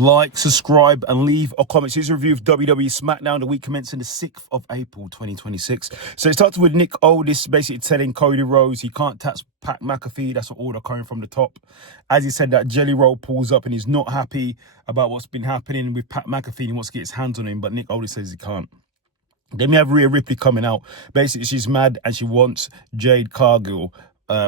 Like, subscribe, and leave a comment. Here's a review of WWE SmackDown, the week commencing the 6th of April, 2026. So it started with Nick Aldis basically telling Cody Rhodes he can't touch Pat McAfee. That's an order coming from the top. As he said, that Jelly Roll pulls up and he's not happy about what's been happening with Pat McAfee and he wants to get his hands on him, but Nick Aldis says he can't. Then we have Rhea Ripley coming out. Basically, she's mad and she wants Jade Cargill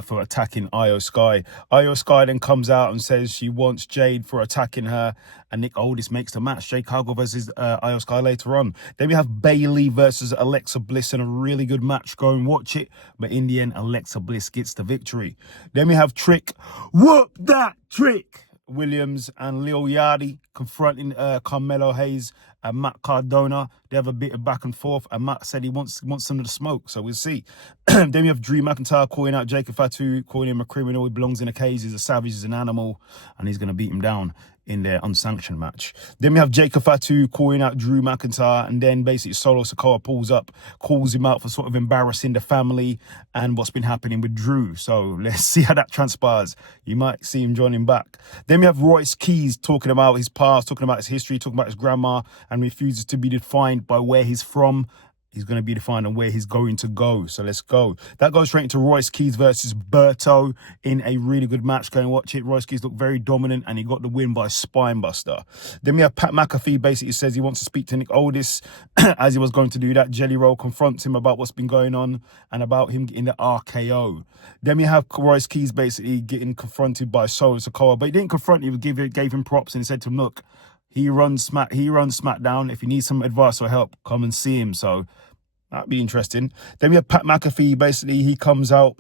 for attacking Io Sky. Io Sky then comes out and says she wants Jade for attacking her, and Nick Aldis makes the match. Jade Cargill versus Io Sky later on. Then we have Bayley versus Alexa Bliss in a really good match. Go and watch it. But in the end, Alexa Bliss gets the victory. Then we have Trick. Whoop that Trick! Williams and Lil Yachty confronting Carmelo Hayes and Matt Cardona. They have a bit of back and forth, and Matt said he wants some of the smoke, so we'll see. Then we have Drew McIntyre calling out Jacob Fatu, calling him a criminal. He belongs in a cage. He's a savage. He's an animal, and he's going to beat him down in their unsanctioned match. Then we have Jacob Fatu calling out Drew McIntyre, and then basically Solo Sikoa pulls up, calls him out for sort of embarrassing the family and what's been happening with Drew. So let's see how that transpires. You might see him joining back. Then we have Royce Keys talking about his past, talking about his history, talking about his grandma, and refuses to be defined by where he's from. He's going to be defined on where he's going to go. So let's go. That goes straight into Royce Keys versus Berto in a really good match. Go and watch it. Royce Keys looked very dominant and he got the win by spine buster. Then we have Pat McAfee basically says he wants to speak to Nick Aldis. As he was going to do that, Jelly Roll confronts him about what's been going on and about him getting the RKO. Then we have Royce Keys basically getting confronted by Solo Sikoa, but he didn't confront him. He gave him props and he said to him, look, he runs SmackDown. If you need some advice or help, come and see him. So that'd be interesting. Then we have Pat McAfee. Basically, he comes out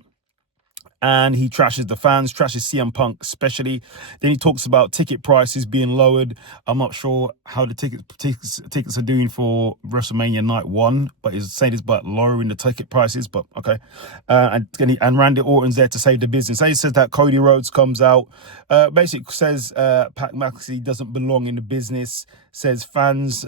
and he trashes the fans, trashes CM Punk especially. Then he talks about ticket prices being lowered. I'm not sure how the tickets are doing for WrestleMania Night 1, but he's saying it's about lowering the ticket prices, but okay. And Randy Orton's there to save the business. So he says that Cody Rhodes comes out, basically says Pat McAfee doesn't belong in the business, says fans...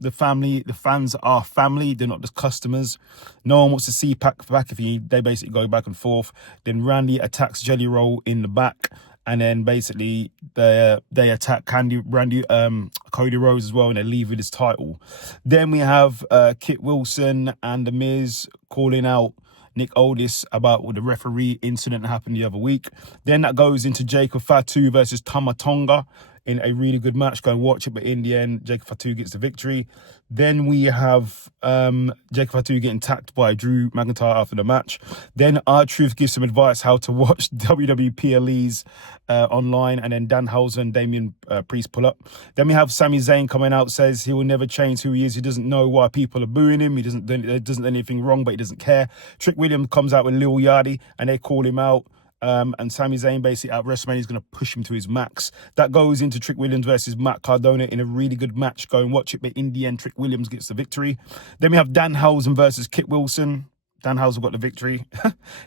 The fans are family. They're not just customers. No one wants to see Pat McAfee. They basically go back and forth. Then Randy attacks Jelly Roll in the back. And then basically they attack Cody Rhodes as well, and they leave with his title. Then we have Kit Wilson and The Miz calling out Nick Aldis about the referee incident that happened the other week. Then that goes into Jacob Fatu versus Tama Tonga in a really good match. Go and watch it, but in the end, Jacob Fatu gets the victory. Then we have Jacob Fatu getting attacked by Drew McIntyre after the match. Then R-Truth gives some advice how to watch WWE PLEs online, and then Danhausen and Damian Priest pull up. Then we have Sami Zayn coming out, says he will never change who he is. He doesn't know why people are booing him. He doesn't do anything wrong, but he doesn't care. Trick Williams comes out with Lil Yachty, and they call him out. And Sami Zayn basically at WrestleMania is going to push him to his max. That goes into Trick Williams versus Matt Cardona in a really good match. Go and watch it, but in the end, Trick Williams gets the victory. Then we have Danhausen versus Kit Wilson. Danhausen got the victory.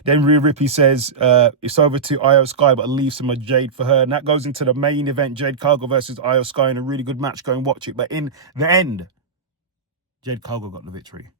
Then Rhea Ripley says it's over to Io Sky, but leave some of Jade for her. And that goes into the main event, Jade Cargill versus Io Sky in a really good match. Go and watch it. But in the end, Jade Cargill got the victory.